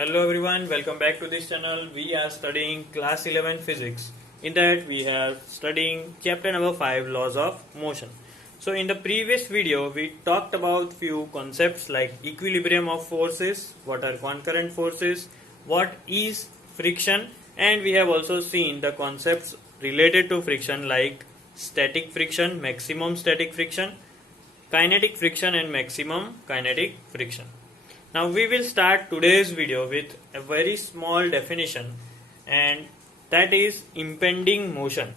Hello everyone, welcome back to this channel. We are studying class 11 physics. In that we are studying chapter number 5, laws of motion. So in the previous video we talked about few concepts like equilibrium of forces, what are concurrent forces, what is friction, and we have also seen the concepts related to friction like static friction, maximum static friction, kinetic friction and maximum kinetic friction. Now we will start today's video with a very small definition, and that is impending motion.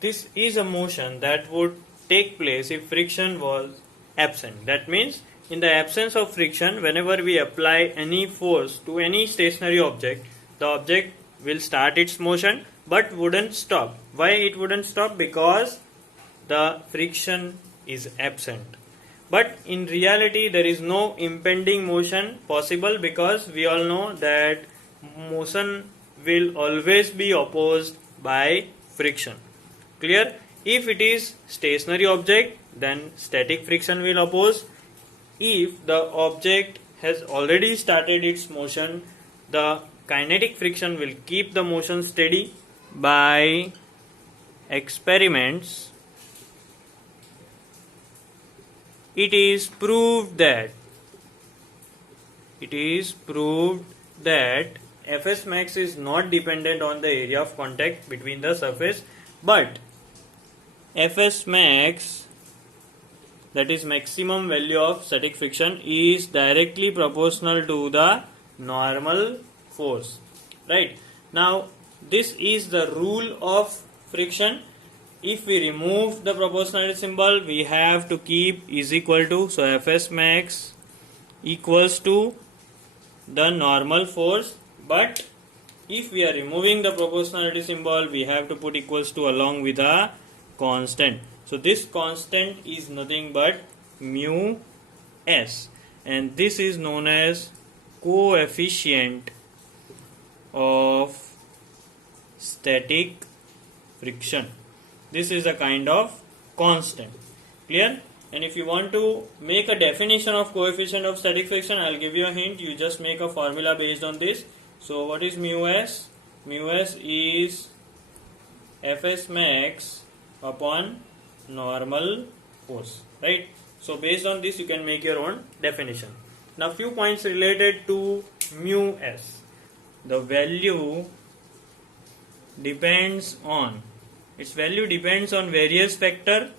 This is a motion that would take place if friction was absent. That means in the absence of friction, whenever we apply any force to any stationary object, the object will start its motion but wouldn't stop. Why it wouldn't stop? Because the friction is absent. But in reality there is no impending motion possible, because we all know that motion will always be opposed by friction. Clear? If it is stationary object, then static friction will oppose. If the object has already started its motion, the kinetic friction will keep the motion steady. By experiments, it is proved that Fs max is not dependent on the area of contact between the surface, but Fs max, that is maximum value of static friction, is directly proportional to the normal force. Right? Now this is the rule of friction. If we remove the proportionality symbol, we have to keep is equal to, so Fs max equals to the normal force, but if we are removing the proportionality symbol, we have to put equals to along with a constant. So this constant is nothing but mu s, and this is known as coefficient of static friction. This is a kind of constant. Clear? And if you want to make a definition of coefficient of static friction, I will give you a hint. You just make a formula based on this. So what is mu s? Mu s is Fs max upon normal force. Right? So based on this you can make your own definition. Now few points related to mu s. The value depends on various factors.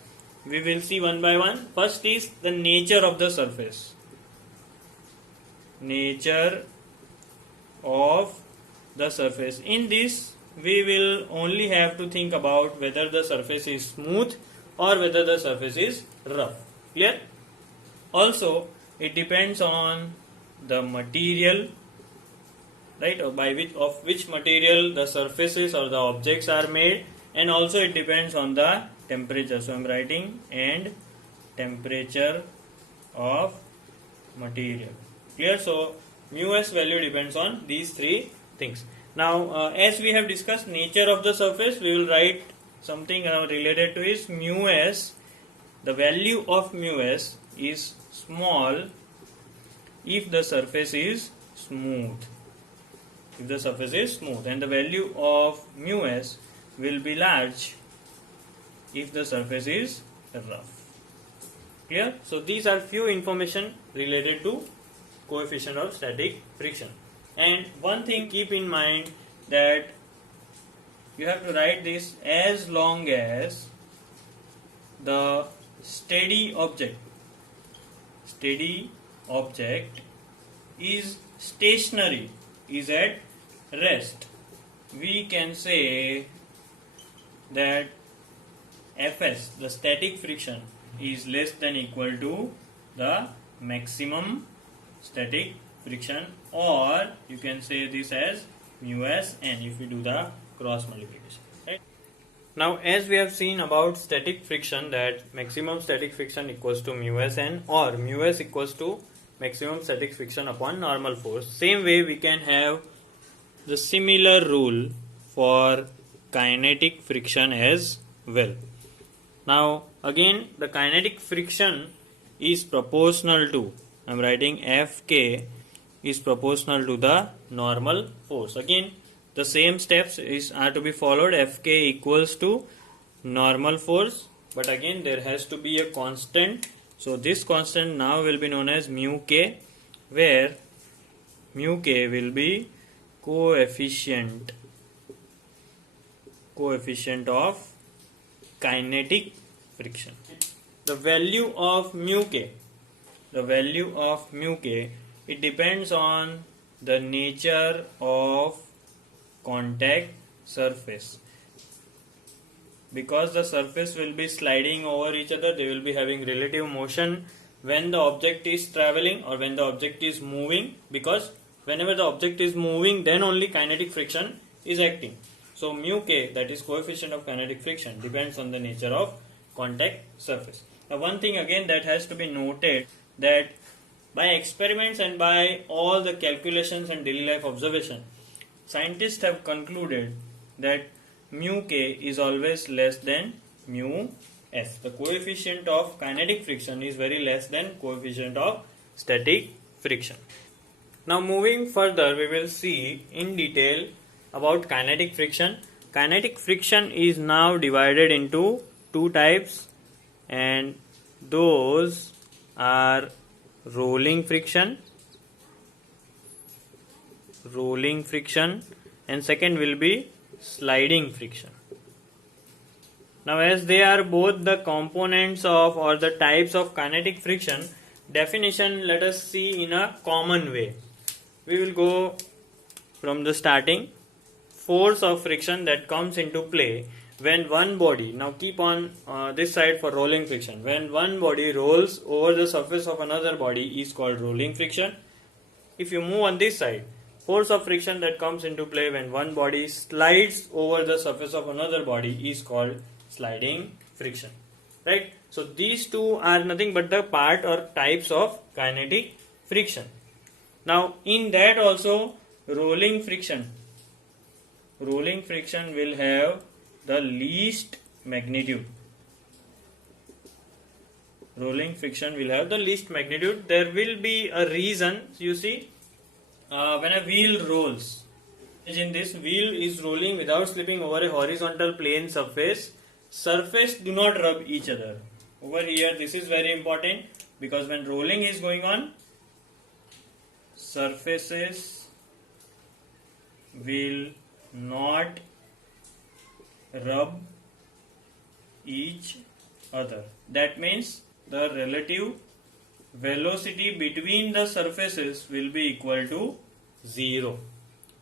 We will see one by one. First is the nature of the surface. Nature of the surface. In this, we will only have to think about whether the surface is smooth or whether the surface is rough. Clear? Also, it depends on the material, right, or of which material the surfaces or the objects are made, and also it depends on the temperature. So I am writing and temperature of material. Clear? So mu s value depends on these three things. Now as we have discussed nature of the surface, we will write something related to is mu s. The value of mu s is small if the surface is smooth. If the surface is smooth, and the value of mu s will be large if the surface is rough. Clear? So these are few information related to coefficient of static friction. And one thing keep in mind, that you have to write this as long as the steady object is stationary, is at rest. We can say that Fs, the static friction, is less than equal to the maximum static friction, or you can say this as mu s n if we do the cross multiplication. Right? Now as we have seen about static friction, that maximum static friction equals to mu s n, or mu s equals to maximum static friction upon normal force. Same way we can have the similar rule for kinetic friction as well. Now again, the kinetic friction is proportional to, I am writing Fk is proportional to the normal force. Again, the same steps are to be followed. Fk equals to normal force, but again there has to be a constant. So this constant now will be known as mu k, where mu k will be coefficient of kinetic friction. The value of mu k, it depends on the nature of contact surface. Because the surface will be sliding over each other, they will be having relative motion when the object is traveling or when the object is moving, because whenever the object is moving, then only kinetic friction is acting. So mu k, that is coefficient of kinetic friction, depends on the nature of contact surface. Now one thing again that has to be noted, that by experiments and by all the calculations and daily life observation, scientists have concluded that mu k is always less than mu s. The coefficient of kinetic friction is very less than coefficient of static friction. Now moving further, we will see in detail about kinetic friction. Kinetic friction is now divided into two types, and those are rolling friction, and second will be sliding friction. Now as they are both the components of or the types of kinetic friction, definition let us see in a common way. We will go from the starting. Force of friction that comes into play when one body, now keep on this side for rolling friction, when one body rolls over the surface of another body is called rolling friction. If you move on this side, force of friction that comes into play when one body slides over the surface of another body is called sliding friction. Right? So these two are nothing but the part or types of kinetic friction. Now in that also rolling friction will have the least magnitude. Rolling friction will have the least magnitude. There will be a reason. You see, when a wheel rolls, in this wheel is rolling without slipping over a horizontal plane surface do not rub each other. Over here, this is very important, because when rolling is going on, surfaces will not rub each other. That means the relative velocity between the surfaces will be equal to 0.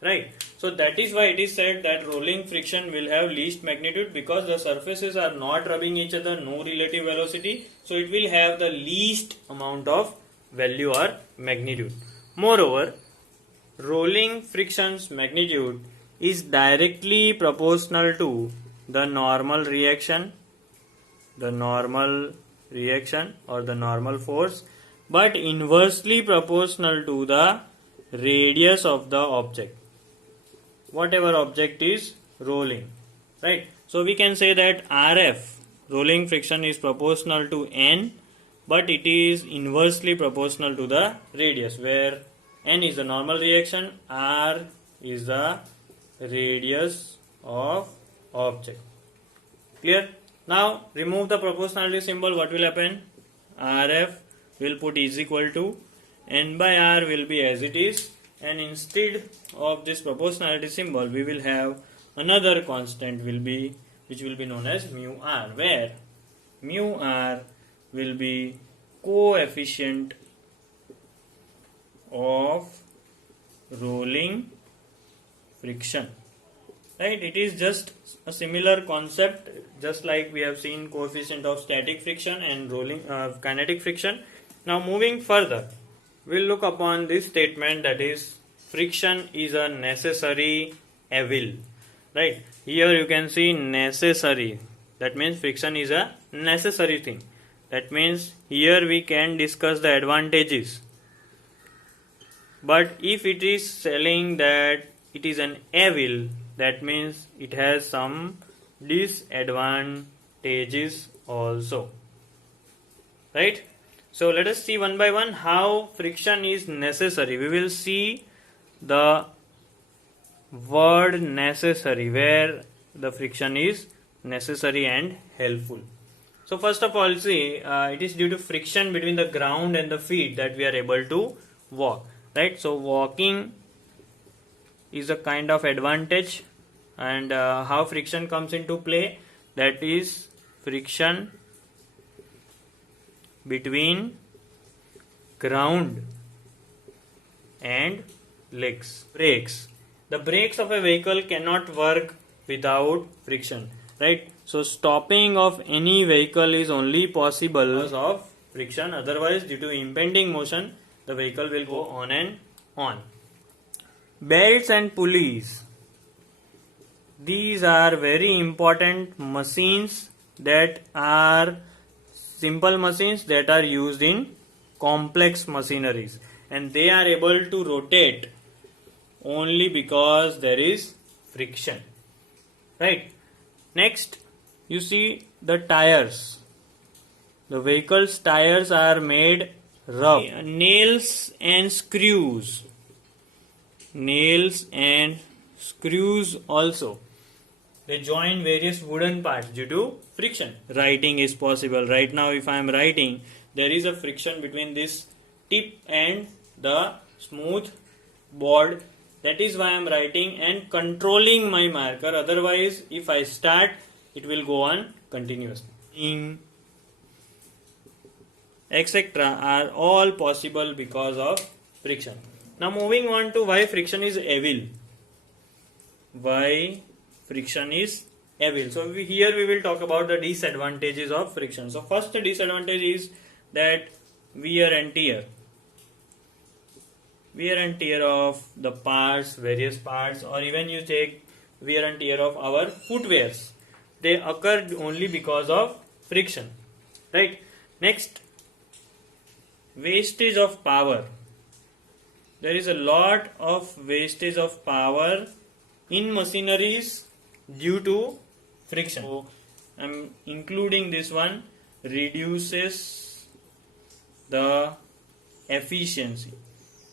Right? So that is why it is said that rolling friction will have least magnitude, because the surfaces are not rubbing each other, no relative velocity. So it will have the least amount of value or magnitude. Moreover, rolling friction's magnitude is directly proportional to the normal reaction or the normal force, but inversely proportional to the radius of the object, whatever object is rolling. Right? So we can say that RF, rolling friction, is proportional to N, but it is inversely proportional to the radius, where N is the normal reaction, R is the radius of object. Clear? Now remove the proportionality symbol. What will happen? RF will put is equal to N by R will be as it is, and instead of this proportionality symbol we will have another constant which will be known as mu R, where mu R will be coefficient of rolling friction. Right? It is just a similar concept, just like we have seen coefficient of static friction and rolling kinetic friction. Now moving further, we'll look upon this statement, that is, friction is a necessary evil. Right? Here you can see necessary. That means friction is a necessary thing. That means here we can discuss the advantages. But if it is saying that it is an evil, that means it has some disadvantages also. Right? So let us see one by one how friction is necessary. We will see the word necessary, where the friction is necessary and helpful. So first of all, see, it is due to friction between the ground and the feet that we are able to walk, right? So walking is a kind of advantage, and how friction comes into play, that is friction between ground and legs. Brakes. The brakes of a vehicle cannot work without friction, right? So stopping of any vehicle is only possible because of friction. Otherwise, due to impending motion, the vehicle will go on and on. Belts and pulleys. These are very important machines that are simple machines that are used in complex machineries, and they are able to rotate only because there is friction, right? Next, you see the tires. The vehicle's tires are made rough. Nails and screws. Nails and screws also. They join various wooden parts due to friction. Writing is possible. Right now, if I am writing, there is a friction between this tip and the smooth board. That is why I am writing and controlling my marker. Otherwise, if I start, it will go on continuously. Etc. are all possible because of friction. Now moving on to why friction is evil. Why friction is evil. So here we will talk about the disadvantages of friction. So first disadvantage is that wear and tear. Wear and tear of the parts, various parts, or even you take wear and tear of our footwears. They occur only because of friction, right? Next, wastage of power. There is a lot of wastage of power in machineries due to friction. So I am including this one, reduces the efficiency.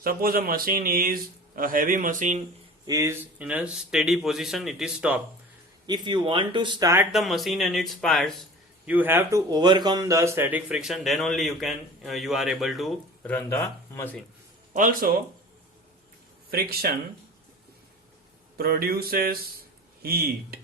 Suppose a heavy machine is in a steady position, it is stopped. If you want to start the machine and its parts, you have to overcome the static friction, then only you are able to run the machine. Also, friction produces heat.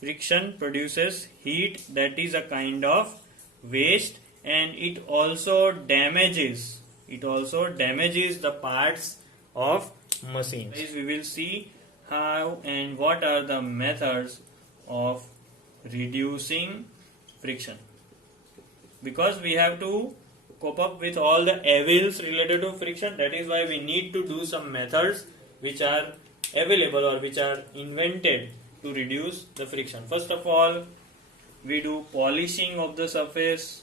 Friction produces heat, that is a kind of waste, and it also damages the parts of machines. We will see how and what are the methods of reducing friction, because we have to cope up with all the evils related to friction. That is why we need to do some methods which are available or which are invented to reduce the friction. First of all, we do polishing of the surface.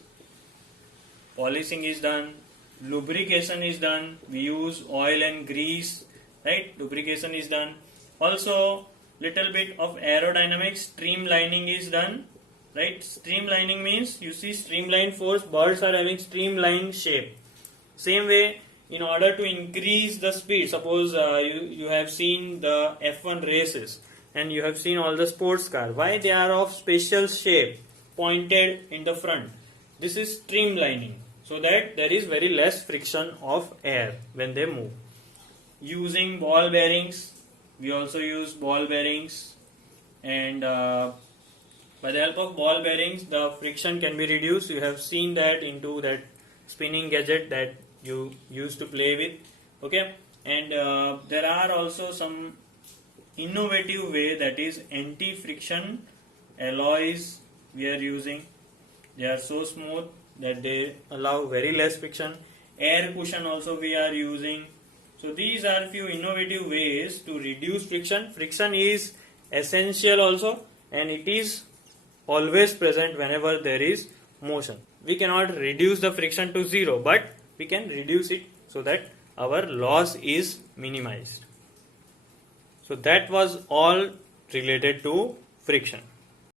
Polishing is done. Lubrication is done. We use oil and grease, right? Lubrication is done. Also, little bit of aerodynamics, streamlining is done, right? Streamlining means, you see streamline force, birds are having streamline shape. Same way, in order to increase the speed, suppose you have seen the F1 races and you have seen all the sports car. Why they are of special shape, pointed in the front? This is streamlining, so that there is very less friction of air when they move. Using ball bearings, we also use ball bearings, and by the help of ball bearings the friction can be reduced. You have seen that into that spinning gadget that you used to play with, okay? And there are also some innovative way, that is anti-friction alloys we are using. They are so smooth that they allow very less friction. Air cushion also we are using. So these are few innovative ways to reduce friction. Friction is essential also, and it is always present whenever there is motion. We cannot reduce the friction to zero, but we can reduce it so that our loss is minimized. So that was all related to friction.